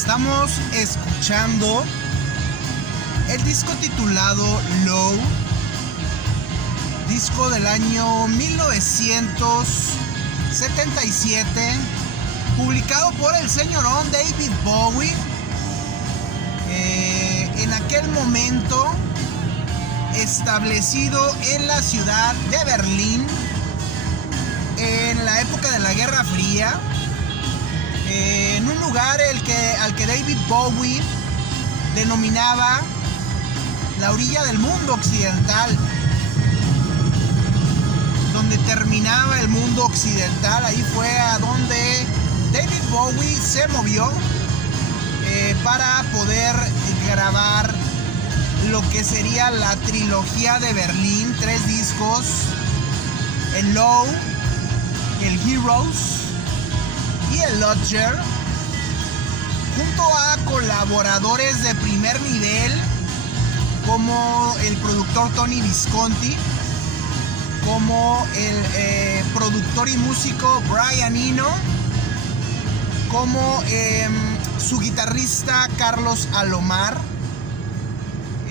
Estamos escuchando el disco titulado Low, disco del año 1977, publicado por el señorón David Bowie. En aquel momento establecido en la ciudad de Berlín, en la época de la Guerra Fría, en un lugar al que David Bowie denominaba la orilla del mundo occidental, donde terminaba el mundo occidental. Ahí fue a donde David Bowie se movió para poder grabar lo que sería la trilogía de Berlín, 3 discos: el Low, el Heroes y el Lodger, junto a colaboradores de primer nivel como el productor Tony Visconti, como el productor y músico Brian Eno, como su guitarrista Carlos Alomar,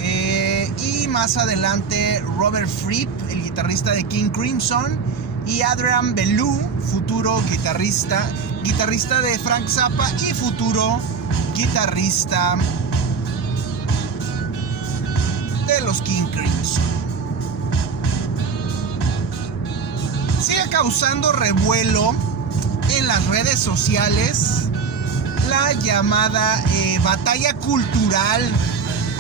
y más adelante Robert Fripp, el guitarrista de King Crimson, y Adrian Belew, futuro guitarrista de Frank Zappa y futuro guitarrista de los King Crimson. Sigue causando revuelo en las redes sociales la llamada batalla cultural,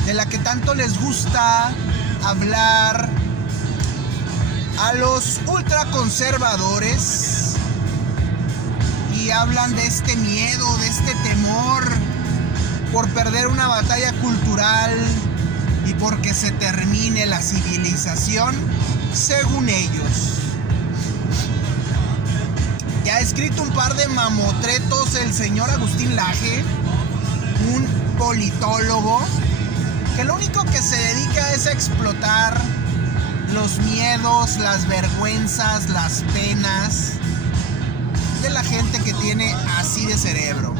de la que tanto les gusta hablar a los ultraconservadores, y hablan de este miedo, de este temor por perder una batalla cultural y porque se termine la civilización, según ellos. Ya ha escrito un par de mamotretos el señor Agustín Laje, un politólogo que lo único que se dedica es a explotar los miedos, las vergüenzas, las penas de la gente que tiene así de cerebro.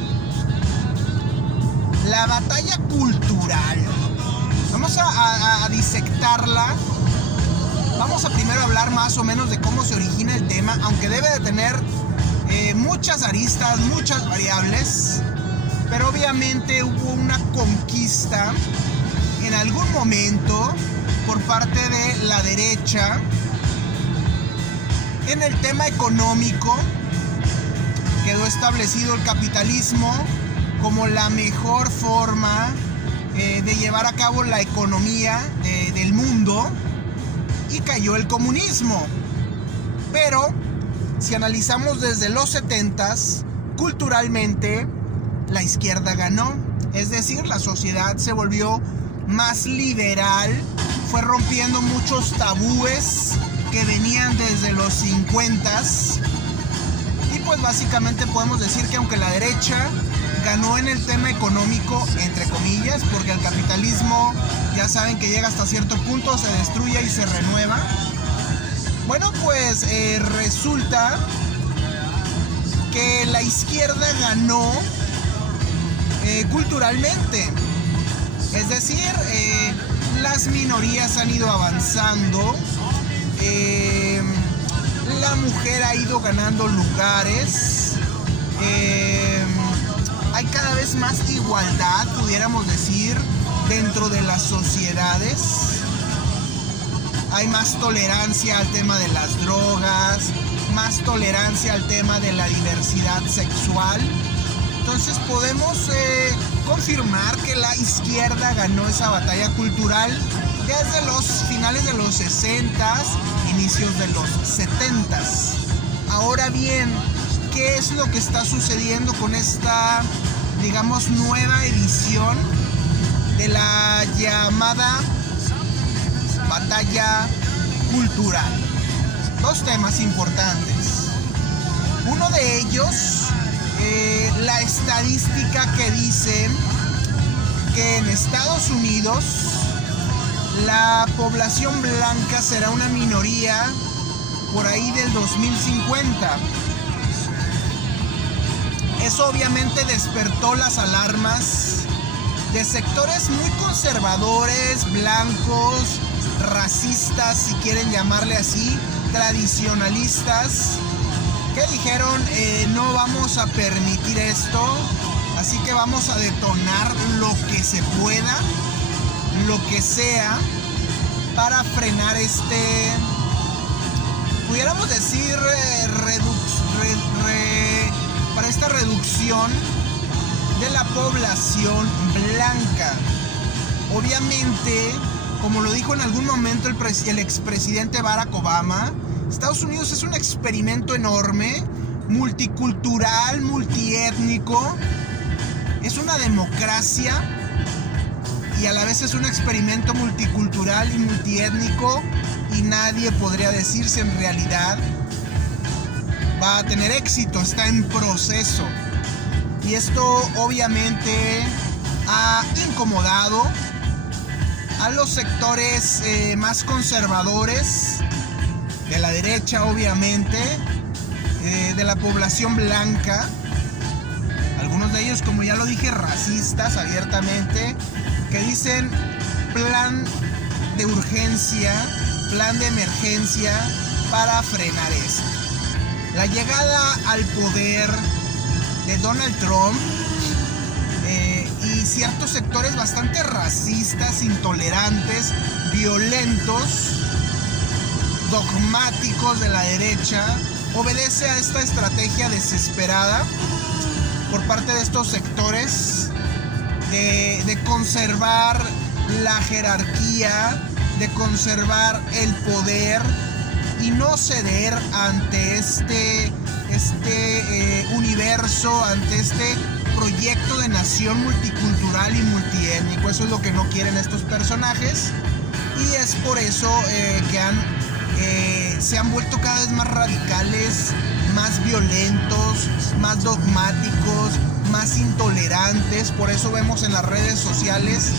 La batalla cultural, vamos a disectarla. Vamos a primero hablar más o menos de cómo se origina el tema, aunque debe de tener muchas aristas, muchas variables, pero obviamente hubo una conquista en algún momento por parte de la derecha en el tema económico. Quedó establecido el capitalismo como la mejor forma de llevar a cabo la economía del mundo, y cayó el comunismo. Pero si analizamos desde los 70s, culturalmente la izquierda ganó, es decir, la sociedad se volvió más liberal, fue rompiendo muchos tabúes que venían desde los 50s, y pues básicamente podemos decir que aunque la derecha ganó en el tema económico, entre comillas, porque el capitalismo ya saben que llega hasta cierto punto, se destruye y se renueva. Bueno, pues resulta que la izquierda ganó culturalmente, es decir, las minorías han ido avanzando, la mujer ha ido ganando lugares, hay cada vez más igualdad, pudiéramos decir, dentro de las sociedades. Hay más tolerancia al tema de las drogas, más tolerancia al tema de la diversidad sexual. Entonces podemos confirmar que la izquierda ganó esa batalla cultural desde los finales de los 60s, inicios de los 70s. Ahora bien, ¿qué es lo que está sucediendo con esta, digamos, nueva edición de la llamada batalla cultural? 2 temas importantes. Uno de ellos, la estadística que dice que en Estados Unidos la población blanca será una minoría por ahí del 2050. Eso obviamente despertó las alarmas de sectores muy conservadores, blancos, racistas, si quieren llamarle así, tradicionalistas, que dijeron no vamos a permitir esto, así que vamos a detonar lo que se pueda, lo que sea, para frenar pudiéramos decir, para esta reducción de la población blanca. Obviamente, como lo dijo en algún momento el expresidente Barack Obama, Estados Unidos es un experimento enorme, multicultural, multiétnico, es una democracia y a la vez es un experimento multicultural y multiétnico, y nadie podría decir si en realidad va a tener éxito, está en proceso. Y esto obviamente ha incomodado a los sectores más conservadores de la derecha, obviamente, de la población blanca. Algunos de ellos, como ya lo dije, racistas abiertamente, que dicen plan de urgencia, plan de emergencia para frenar esto. La llegada al poder de Donald Trump y ciertos sectores bastante racistas, intolerantes, violentos, dogmáticos de la derecha, obedece a esta estrategia desesperada por parte de estos sectores de conservar la jerarquía, de conservar el poder y no ceder ante este universo, ante este proyecto de nación multicultural y multiétnico. Eso es lo que no quieren estos personajes, y es por eso que se han vuelto cada vez más radicales, más violentos, más dogmáticos, más intolerantes. Por eso vemos en las redes sociales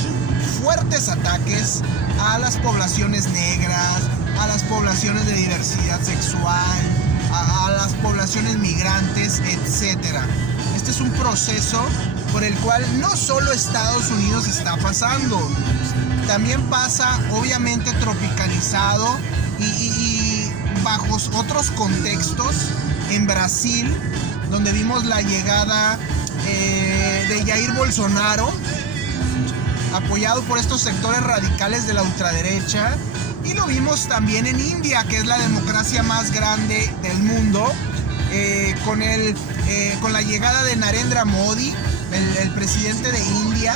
fuertes ataques a las poblaciones negras, a las poblaciones de diversidad sexual, a las poblaciones migrantes, etc. Este es un proceso por el cual no solo Estados Unidos está pasando, también pasa obviamente tropicalizado y bajo otros contextos en Brasil, donde vimos la llegada de Jair Bolsonaro, apoyado por estos sectores radicales de la ultraderecha, y lo vimos también en India, que es la democracia más grande del mundo, con la llegada de Narendra Modi, el presidente de India,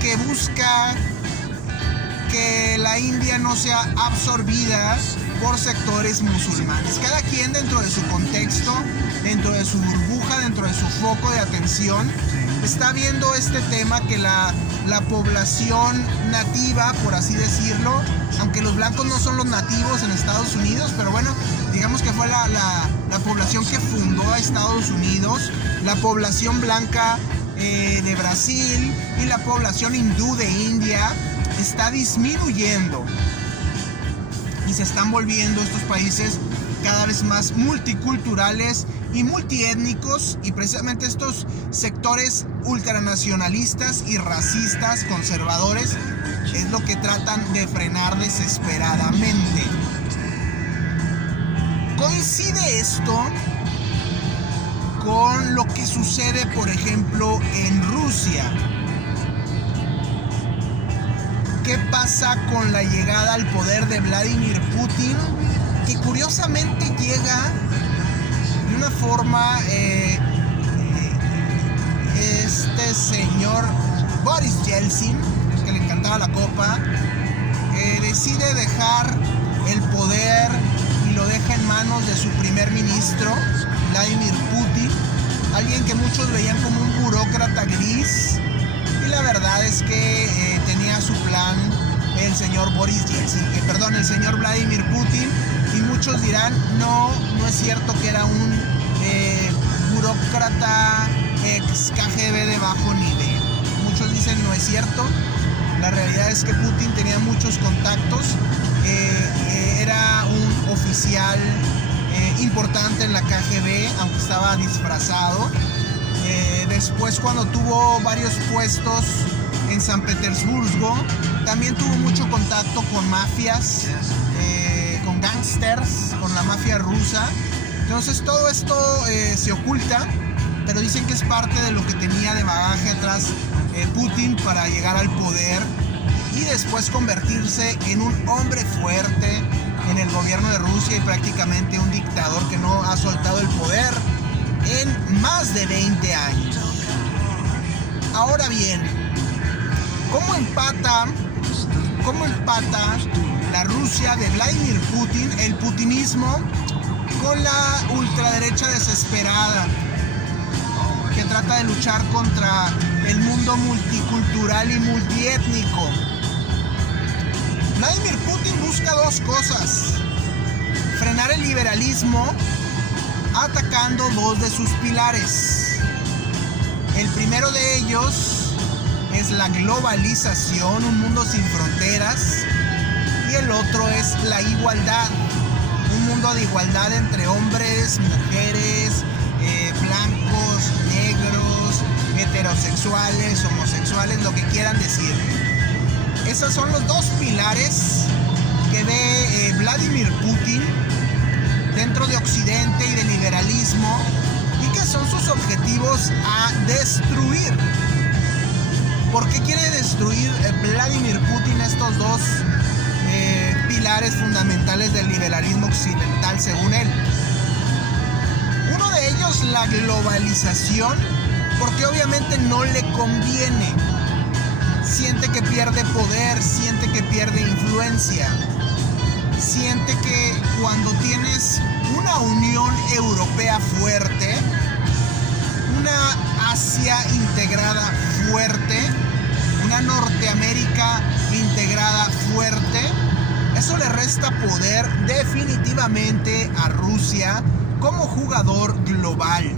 que busca que la India no sea absorbida por sectores musulmanes. Cada quien dentro de su contexto, dentro de su burbuja, dentro de su foco de atención, está viendo este tema que la población nativa, por así decirlo, aunque los blancos no son los nativos en Estados Unidos, pero bueno, digamos que fue la población que fundó a Estados Unidos, la población blanca de Brasil y la población hindú de India está disminuyendo, y se están volviendo estos países cada vez más multiculturales y multiétnicos, y precisamente estos sectores ultranacionalistas y racistas, conservadores, es lo que tratan de frenar desesperadamente. Coincide esto con lo que sucede, por ejemplo, en Rusia. ¿Qué pasa con la llegada al poder de Vladimir Putin? Que curiosamente llega de una forma, este señor Boris Yeltsin, que le encantaba la copa, decide dejar el poder y lo deja en manos de su primer ministro, Vladimir Putin, alguien que muchos veían como un burócrata gris, y la verdad es que tenía su plan el señor el señor Vladimir Putin, y muchos dirán, no es cierto que era un burócrata ex KGB de bajo nivel. Muchos dicen, no es cierto. La realidad es que Putin tenía muchos contactos, era un oficial importante en la KGB, aunque estaba disfrazado. Después, cuando tuvo varios puestos en San Petersburgo, también tuvo mucho contacto con mafias, con gángsters, con la mafia rusa. Entonces todo esto se oculta, pero dicen que es parte de lo que tenía de bagaje atrás Putin para llegar al poder y después convertirse en un hombre fuerte en el gobierno de Rusia y prácticamente un dictador que no ha soltado el poder en más de 20 años. Ahora bien, ¿cómo empata la Rusia de Vladimir Putin, el putinismo, con la ultraderecha desesperada que trata de luchar contra el mundo multicultural y multiétnico? Vladimir Putin busca dos cosas: frenar el liberalismo atacando dos de sus pilares. El primero de ellos es la globalización, un mundo sin fronteras, y el otro es la igualdad, un mundo de igualdad entre hombres, mujeres, blancos, negros, heterosexuales, homosexuales, lo que quieran decir. Esos son los dos pilares que ve Vladimir Putin dentro de Occidente y del liberalismo, y que son sus objetivos a destruir. ¿Por qué quiere destruir Vladimir Putin estos dos pilares fundamentales del liberalismo occidental, según él? Uno de ellos, la globalización, porque obviamente no le conviene. Siente que pierde poder, siente que pierde influencia. Siente que cuando tienes una Unión Europea fuerte, una Asia integrada fuerte, una Norteamérica integrada fuerte, eso le resta poder definitivamente a Rusia como jugador global.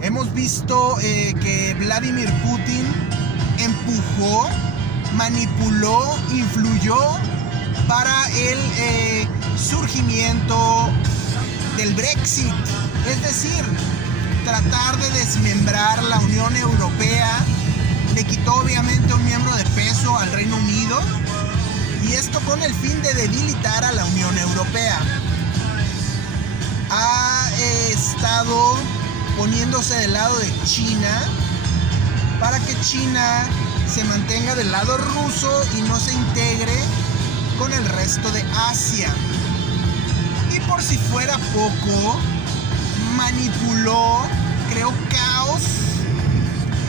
Hemos visto que Vladimir Putin empujó, manipuló, influyó para el surgimiento del Brexit, es decir, tratar de desmembrar la Unión Europea. Le quitó obviamente un miembro de peso al Reino Unido, y esto con el fin de debilitar a la Unión Europea. Ha estado poniéndose del lado de China para que China se mantenga del lado ruso y no se integre con el resto de Asia. Y por si fuera poco, manipuló, creó caos,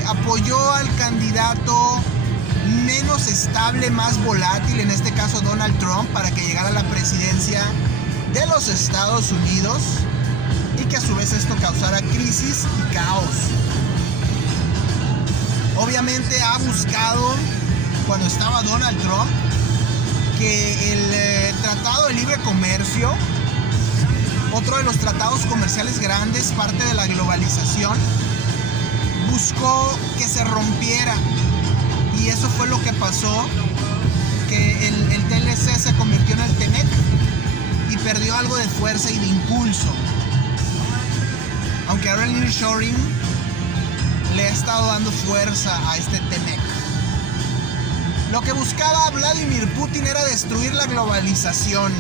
apoyó al candidato menos estable, más volátil, en este caso Donald Trump, para que llegara a la presidencia de los Estados Unidos, y que a su vez esto causara crisis y caos. Obviamente ha buscado, cuando estaba Donald Trump, que el Tratado de Libre Comercio, otro de los tratados comerciales grandes, parte de la globalización, buscó que se rompiera. Y eso fue lo que pasó, que el TLC se convirtió en el TEMEC y perdió algo de fuerza y de impulso. Aunque ahora el nearshoring le ha estado dando fuerza a este TEMEC. Lo que buscaba Vladimir Putin era destruir la globalización.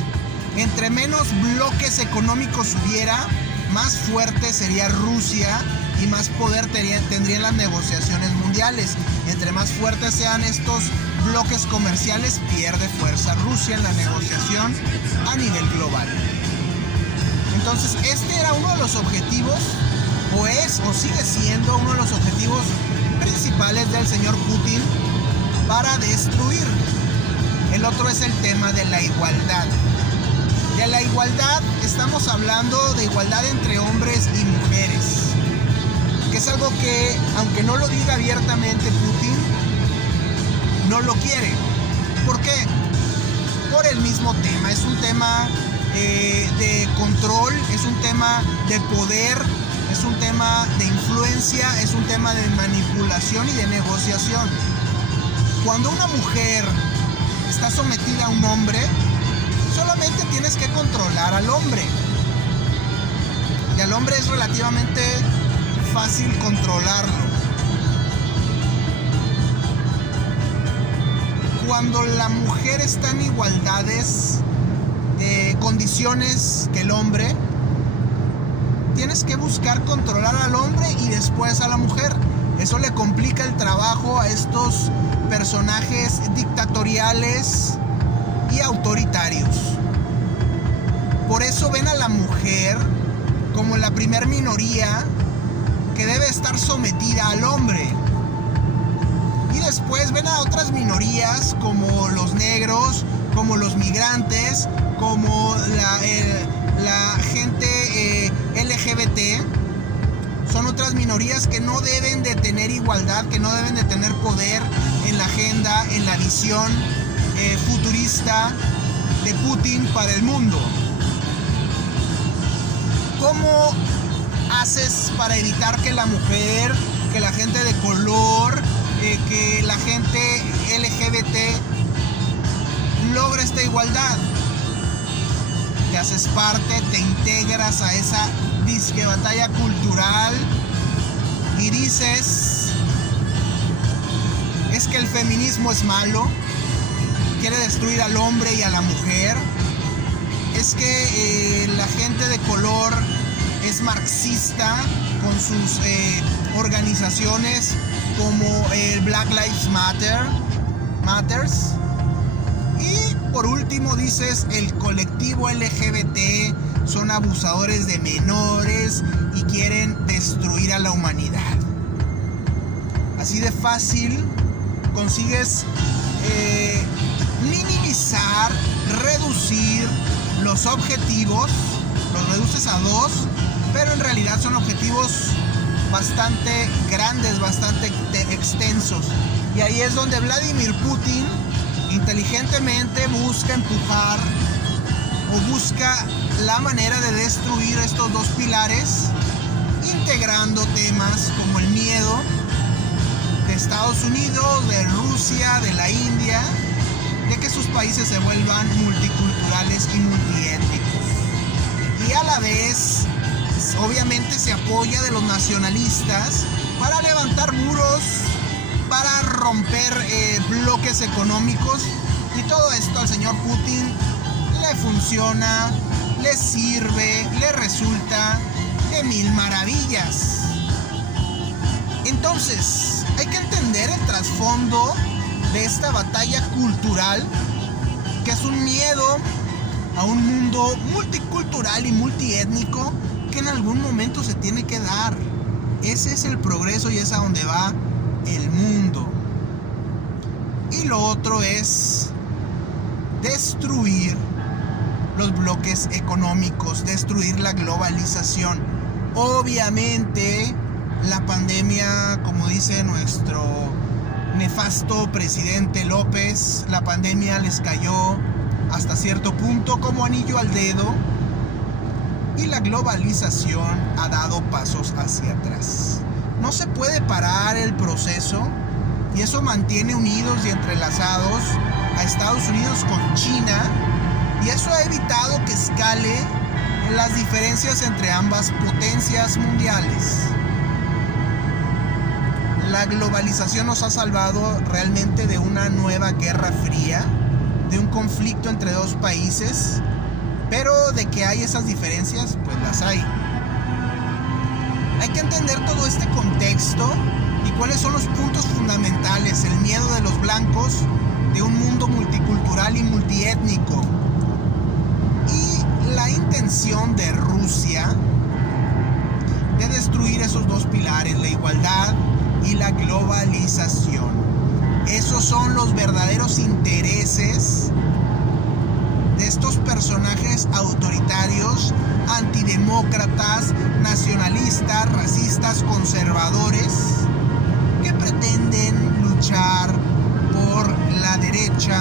Entre menos bloques económicos hubiera, más fuerte sería Rusia y más poder tendrían las negociaciones mundiales. Entre más fuertes sean estos bloques comerciales, pierde fuerza Rusia en la negociación a nivel global. Entonces, este era uno de los objetivos, o es, o sigue siendo uno de los objetivos principales del señor Putin para destruir. El otro es el tema de la igualdad. De la igualdad estamos hablando de igualdad entre hombres y mujeres, que es algo que, aunque no lo diga abiertamente Putin, no lo quiere. ¿Por qué? Por el mismo tema. Es un tema de control, es un tema de poder, es un tema de influencia, es un tema de manipulación y de negociación. Cuando una mujer está sometida a un hombre, solamente tienes que controlar al hombre. Y al hombre es relativamente fácil controlarlo. Cuando la mujer está en igualdades de condiciones que el hombre, tienes que buscar controlar al hombre y después a la mujer. Eso le complica el trabajo a estos personajes dictatoriales y autoritarios. Por eso ven a la mujer como la primer minoría que debe estar sometida al hombre. Y después ven a otras minorías como los negros, como los migrantes, como la gente LGBT. Son otras minorías que no deben de tener igualdad, que no deben de tener poder en la agenda, en la visión futurista de Putin para el mundo. ¿Cómo haces para evitar que la mujer, que la gente de color, que la gente LGBT logre esta igualdad? Te haces parte, te integras a esa disque batalla cultural y dices, es que el feminismo es malo, quiere destruir al hombre y a la mujer, es que la gente de color es marxista con sus organizaciones como el Black Lives Matters. Y por último dices, el colectivo LGBT son abusadores de menores y quieren destruir a la humanidad. Así de fácil consigues minimizar, reducir los objetivos, los reduces a 2, pero en realidad son objetivos bastante grandes, bastante extensos. Y ahí es donde Vladimir Putin inteligentemente busca empujar o busca la manera de destruir estos dos pilares, integrando temas como el miedo de Estados Unidos, de Rusia, de la India, de que sus países se vuelvan multiculturales y multiétnicos. Y a la vez, obviamente se apoya de los nacionalistas para levantar muros, para romper bloques económicos, y todo esto al señor Putin le funciona, le sirve, le resulta de mil maravillas. Entonces, hay que entender el trasfondo de esta batalla cultural, que es un miedo a un mundo multicultural y multiétnico que en algún momento se tiene que dar. Ese es el progreso y es a donde va el mundo. Y lo otro es destruir los bloques económicos, destruir la globalización. Obviamente la pandemia, como dice nuestro nefasto presidente López, la pandemia les cayó hasta cierto punto como anillo al dedo, y la globalización ha dado pasos hacia atrás. No se puede parar el proceso, y eso mantiene unidos y entrelazados a Estados Unidos con China, y eso ha evitado que escale las diferencias entre ambas potencias mundiales. La globalización nos ha salvado realmente de una nueva guerra fría, de un conflicto entre dos países, pero de que hay esas diferencias, pues las hay. Hay que entender todo este contexto y cuáles son los puntos fundamentales, el miedo de los blancos de un mundo multicultural y multiétnico, y la intención de Rusia de destruir esos dos pilares, la igualdad y la globalización. Esos son los verdaderos intereses de estos personajes autoritarios, antidemócratas, nacionalistas, racistas, conservadores, que pretenden luchar por la derecha